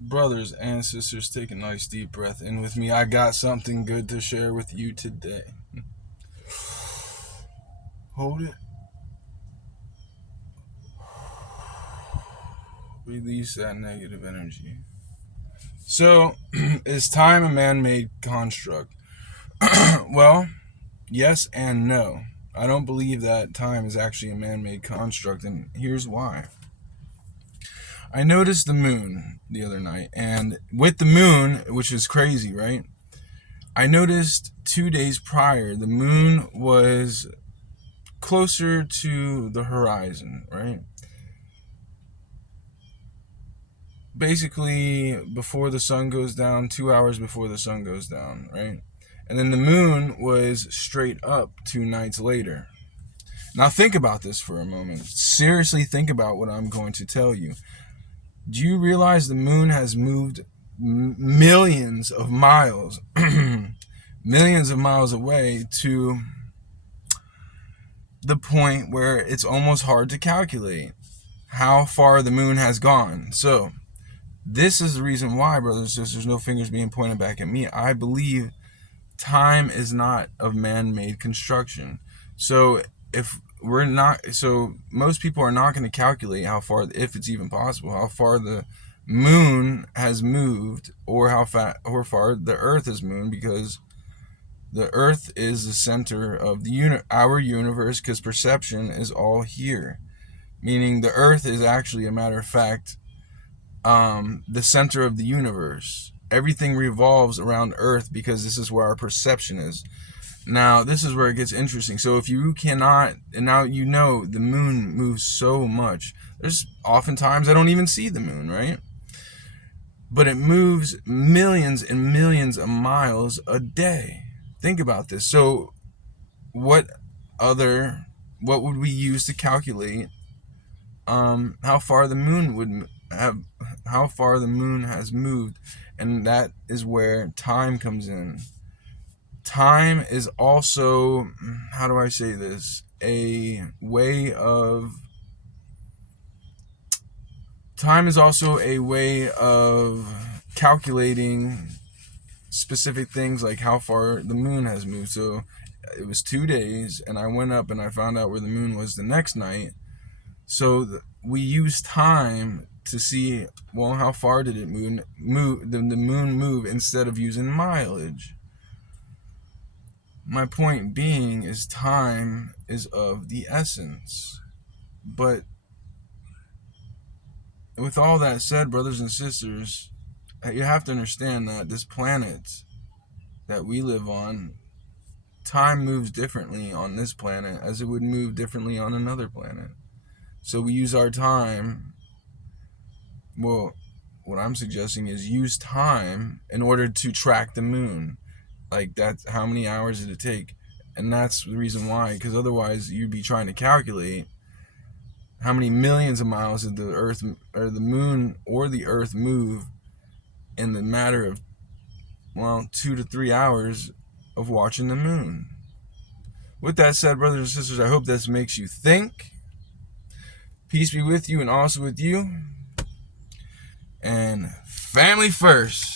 Brothers and sisters, take a nice deep breath in with me. I got something good to share with you today. Hold it. Release that negative energy. So, is time a man made construct? Well, yes and no. I don't believe that time is actually a man made construct, and here's why. I noticed the moon the other night, and with the moon, which is crazy, right? I noticed 2 days prior, the moon was closer to the horizon, right? Basically, before the sun goes down, 2 hours before the sun goes down, right? And then the moon was straight up 2 nights later. Now, think about this for a moment. Seriously, think about what I'm going to tell you. Do you realize the moon has moved millions of miles, millions of miles away to the point where it's almost hard to calculate how far the moon has gone? So, this is the reason why, brothers and sisters, no fingers being pointed back at me. I believe time is not of man-made construction. So if we're not, so most people are not going to calculate how far, if it's even possible, how far the moon has moved, or how far the Earth has moved, because the Earth is the center of our universe, because perception is all here. Meaning the Earth is actually, a matter of fact, the center of the universe. Everything revolves around Earth because this is where our perception is. Now, this is where it gets interesting. So if you cannot, and now you know the moon moves so much. There's oftentimes I don't even see the moon, right? But it moves millions and millions of miles a day. Think about this. So what would we use to calculate how far the moon would have, how far the moon has moved? And that is where time comes in. Time is also, how do I say this, time is also a way of calculating specific things, like how far the moon has moved. So it was 2 days, and I went up and I found out where the moon was the next night. So we use time to see, well, how far did it the moon move, instead of using mileage. My point being is time is of the essence. But with all that said, brothers and sisters, you have to understand that this planet that we live on, time moves differently on this planet as it would move differently on another planet. So we use our time, well, what I'm suggesting is use time in order to track the moon. Like, that's how many hours did it take? And that's the reason why, because otherwise you'd be trying to calculate how many millions of miles did the Earth or the moon or the Earth move in the matter of, well, 2 to 3 hours of watching the moon. With that said, brothers and sisters, I hope this makes you think. Peace be with you and also with you. And family first.